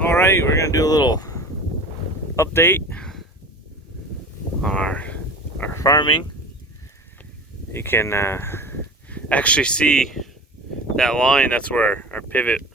All right, we're gonna do a little update on our farming. You can actually see that line. That's where our pivot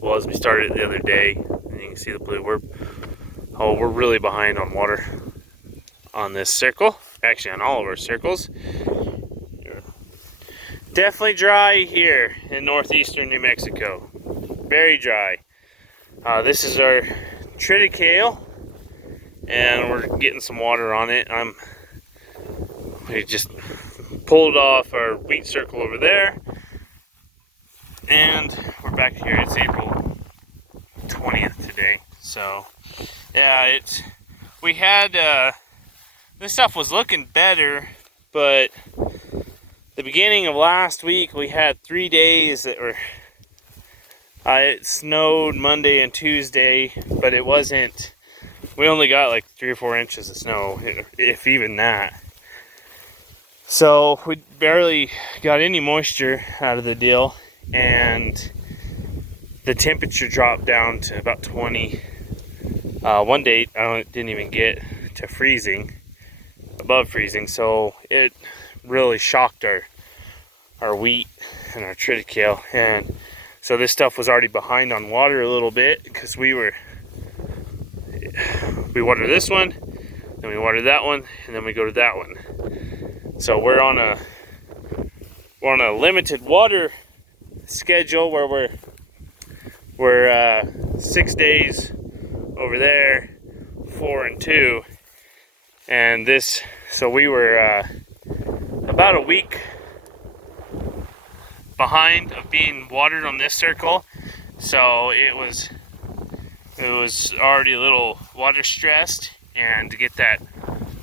was. We started it the other day, and you can see the blue. We're really behind on water on this circle. Actually, on all of our circles. Definitely dry here in northeastern New Mexico. Very dry. This is our Triticale, and we're getting some water on it. We just pulled off our wheat circle over there, and we're back here. It's April 20th today. So yeah, we had this stuff was looking better, but the beginning of last week we had 3 days that were it snowed Monday and Tuesday, but it wasn't, we only got like 3 or 4 inches of snow, if even that. So we barely got any moisture out of the deal, and the temperature dropped down to about 20. One day I didn't even get to freezing, above freezing, so it really shocked our wheat and our triticale. And so this stuff was already behind on water a little bit, because we watered this one, then we watered that one, and then we go to that one. So we're on a limited water schedule where we're 6 days over there, 4 and 2, and this. So we were about a week behind of being watered on this circle, so it was already a little water stressed, and to get that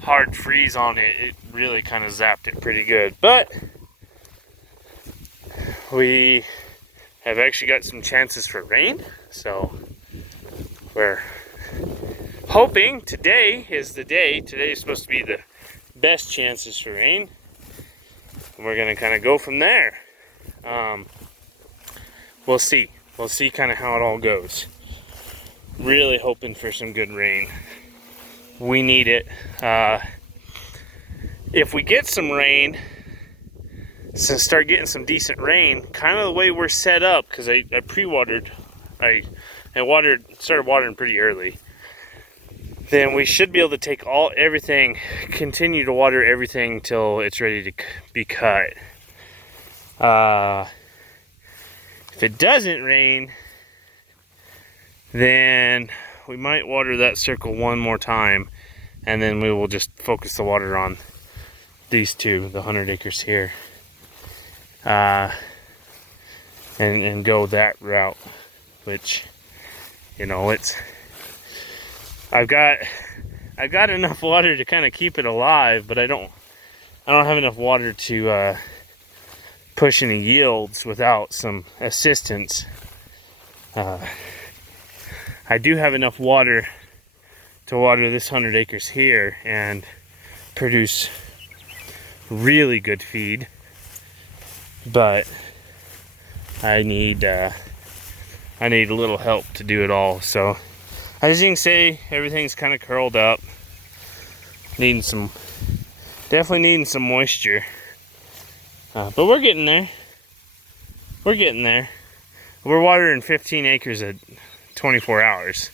hard freeze on it, it really kind of zapped it pretty good. But we have actually got some chances for rain, so we're hoping today is the day. Today is supposed to be the best chances for rain, and we're gonna kind of go from there. We'll see kind of how it all goes. Really hoping for some good rain. We need it. If we get some rain, start getting some decent rain, kind of the way we're set up, because I pre-watered, started watering pretty early, then we should be able to take continue to water everything till it's ready to be cut. If it doesn't rain, then we might water that circle one more time, and then we will just focus the water on these two, the 100 acres here, and go that route. Which, you know, I've got enough water to kind of keep it alive, but I don't have enough water to push any yields without some assistance. I do have enough water to water this 100 acres here and produce really good feed, but I need a little help to do it all. So as you can see, everything's kind of curled up, definitely needing some moisture, but we're getting there. We're watering 15 acres at 24 hours,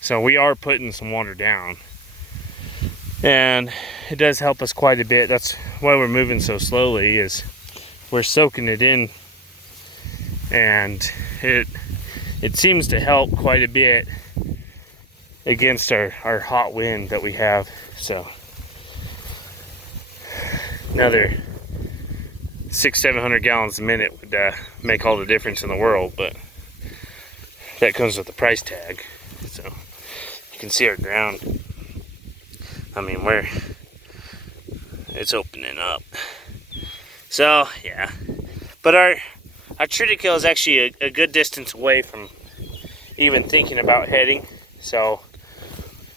so we are putting some water down, and it does help us quite a bit. That's why we're moving so slowly, is we're soaking it in, and it seems to help quite a bit against our hot wind that we have. So another 600-700 gallons a minute would make all the difference in the world, but that comes with the price tag. So you can see our ground. I mean, it's opening up. So yeah, but our Triticale is actually a good distance away from even thinking about heading. So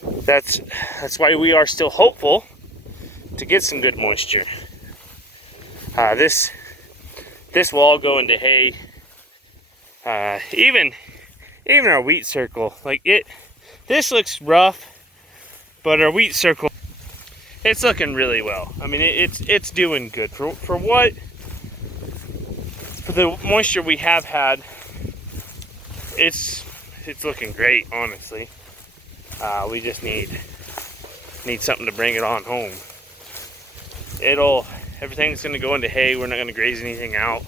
that's why we are still hopeful to get some good moisture. This will all go into hay. Even even our wheat circle, like this looks rough, but our wheat circle, it's looking really well. I mean, it's doing good for the moisture we have had. It's looking great, honestly. We just need something to bring it on home. Everything's gonna go into hay. We're not gonna graze anything out.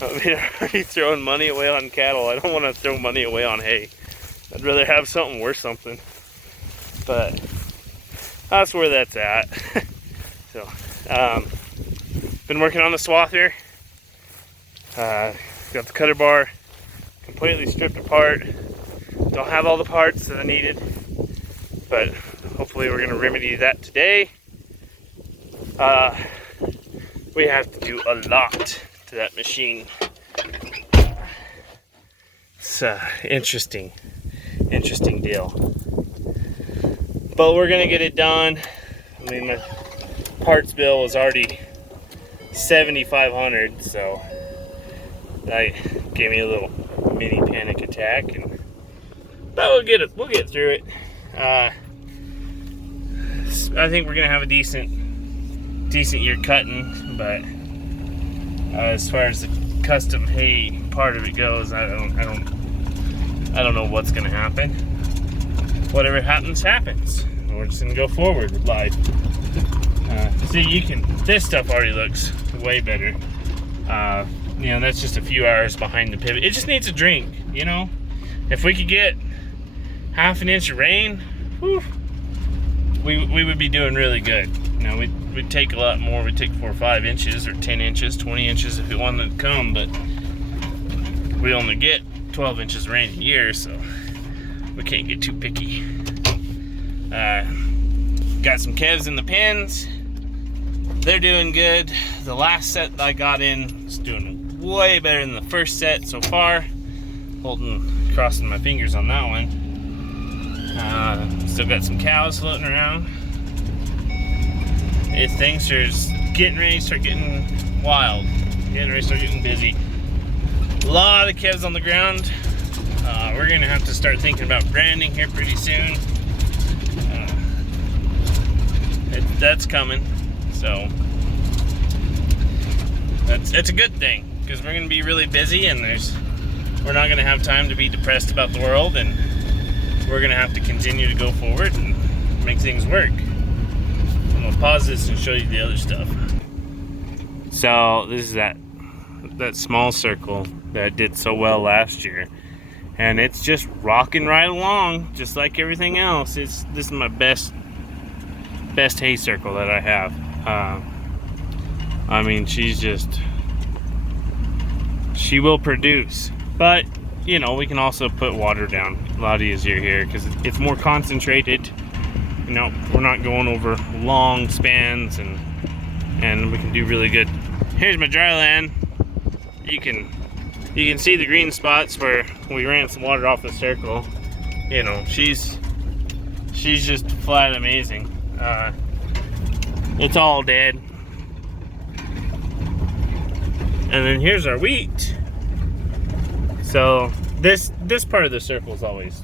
We're already throwing money away on cattle. I don't want to throw money away on hay. I'd rather have something worth something. But that's where that's at. So, been working on the swather. Got the cutter bar completely stripped apart. Don't have all the parts that I needed, but hopefully we're gonna remedy that today. We have to do a lot to that machine. It's interesting deal. But we're gonna get it done. I mean, my parts bill was already $7,500, so that gave me a little mini panic attack. But we'll get through it. I think we're gonna have a decent year cutting, but as far as the custom hay part of it goes, I don't know what's gonna happen. Whatever happens, happens. We're just gonna go forward with life. See, this stuff already looks way better. You know, that's just a few hours behind the pivot. It just needs a drink, you know? If we could get half an inch of rain, whew, we would be doing really good. You know, we'd take a lot more. We'd take 4 or 5 inches, or 10 inches, 20 inches if it wanted to come, but we only get 12 inches of rain a year, so we can't get too picky. Got some calves in the pens. They're doing good. The last set that I got in is doing way better than the first set so far. Crossing my fingers on that one. Still got some cows floating around. If things are getting ready to start getting wild, getting ready to start getting busy. A lot of calves on the ground. We're gonna have to start thinking about branding here pretty soon. That's coming, so it's a good thing, because we're gonna be really busy, and we're not gonna have time to be depressed about the world, and we're gonna have to continue to go forward and make things work. I'm gonna pause this and show you the other stuff. So this is that small circle that did so well last year, and it's just rocking right along, just like everything else. This is my best hay circle that I have. I mean, she will produce, but you know, we can also put water down a lot easier here because it's more concentrated. You know, we're not going over long spans, and we can do really good. Here's my dry land. You can see the green spots where we ran some water off the circle. You know, she's just flat amazing. It's all dead. And then here's our wheat. So this part of the circle is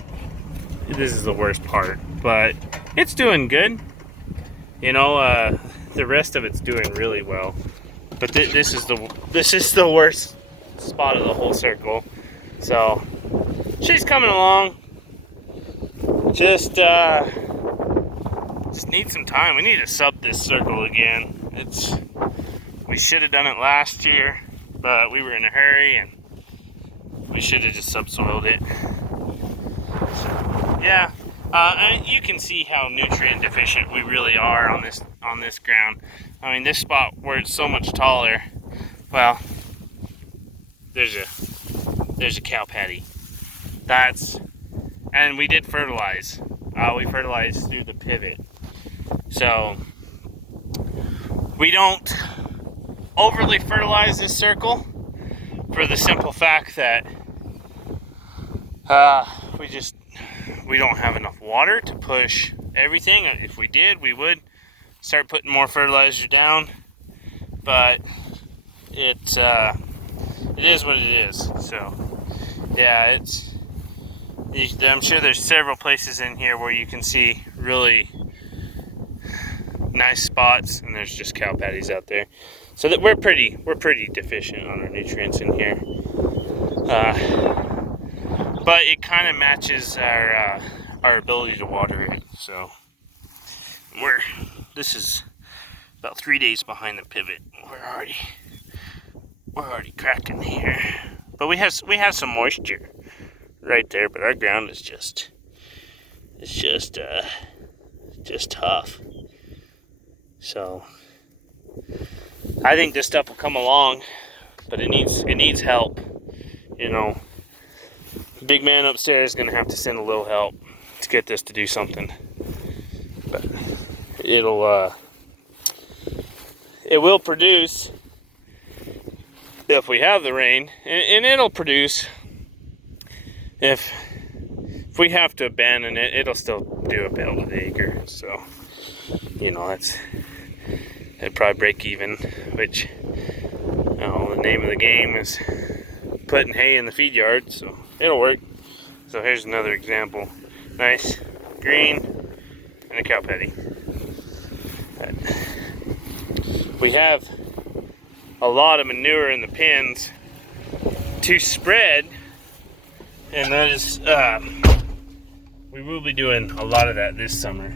this is the worst part, but it's doing good. You know, the rest of it's doing really well. But this is the worst spot of the whole circle. So she's coming along. Just need some time. We need to sub this circle again. We should have done it last year, but we were in a hurry, and we should have just subsoiled it. So, yeah, you can see how nutrient deficient we really are on this ground. I mean, this spot where it's so much taller, well, there's a cow patty. And we did fertilize. We fertilized through the pivot. So we don't overly fertilize this circle for the simple fact that we don't have enough water to push everything. If we did, we would start putting more fertilizer down, but it is what it is. So yeah, I'm sure there's several places in here where you can see really nice spots, and there's just cow patties out there. So that we're pretty deficient on our nutrients in here. But it kind of matches our ability to water it. So this is about 3 days behind the pivot. We're already cracking here. But we have some moisture right there, but our ground is just tough. So I think this stuff will come along, but it needs help. You know, the big man upstairs is gonna have to send a little help to get this to do something. But it will produce if we have the rain, and it'll produce if we have to abandon it. It'll still do a bale to the acre. So, you know, it'd probably break even, which, you know, the name of the game is putting hay in the feed yard, so it'll work. So here's another example. Nice green and a cow patty. But we have a lot of manure in the pens to spread, and that is we will be doing a lot of that this summer,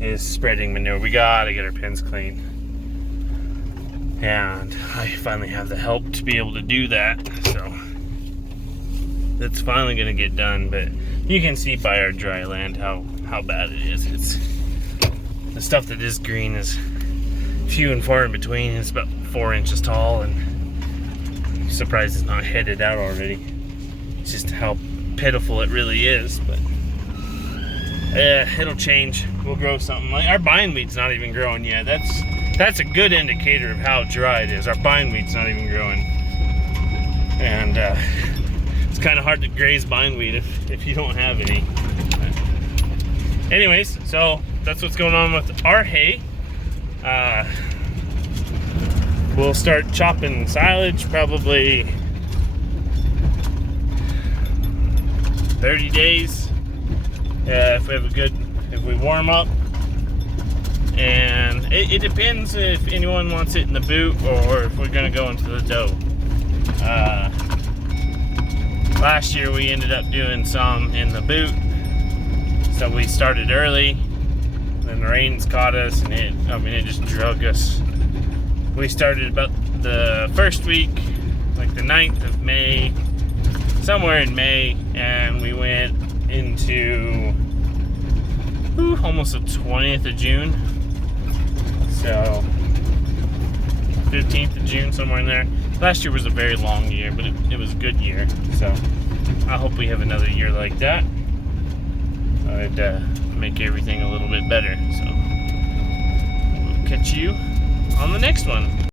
is spreading manure. We gotta get our pens clean, and I finally have the help to be able to do that, so it's finally gonna get done. But you can see by our dry land how bad it is. It's the stuff that is green is few and far in between. It's about 4 inches tall, and I'm surprised it's not headed out already. It's just how pitiful it really is. But it'll change. We'll grow something. Like our bindweed's not even growing yet. That's a good indicator of how dry it is. Our bindweed's not even growing, and it's kind of hard to graze bindweed if you don't have any. But anyways, so that's what's going on with our hay. We'll start chopping silage probably 30 days if we warm up, and it depends if anyone wants it in the boot or if we're gonna go into the dough. Last year we ended up doing some in the boot, so we started early. Then the rains caught us, and it just drug us. We started about the first week, like the 9th of May, somewhere in May, and we went into almost the 20th of June. So 15th of June, somewhere in there. Last year was a very long year, but it was a good year. So I hope we have another year like that. I'd make everything a little bit better. So we'll catch you on the next one.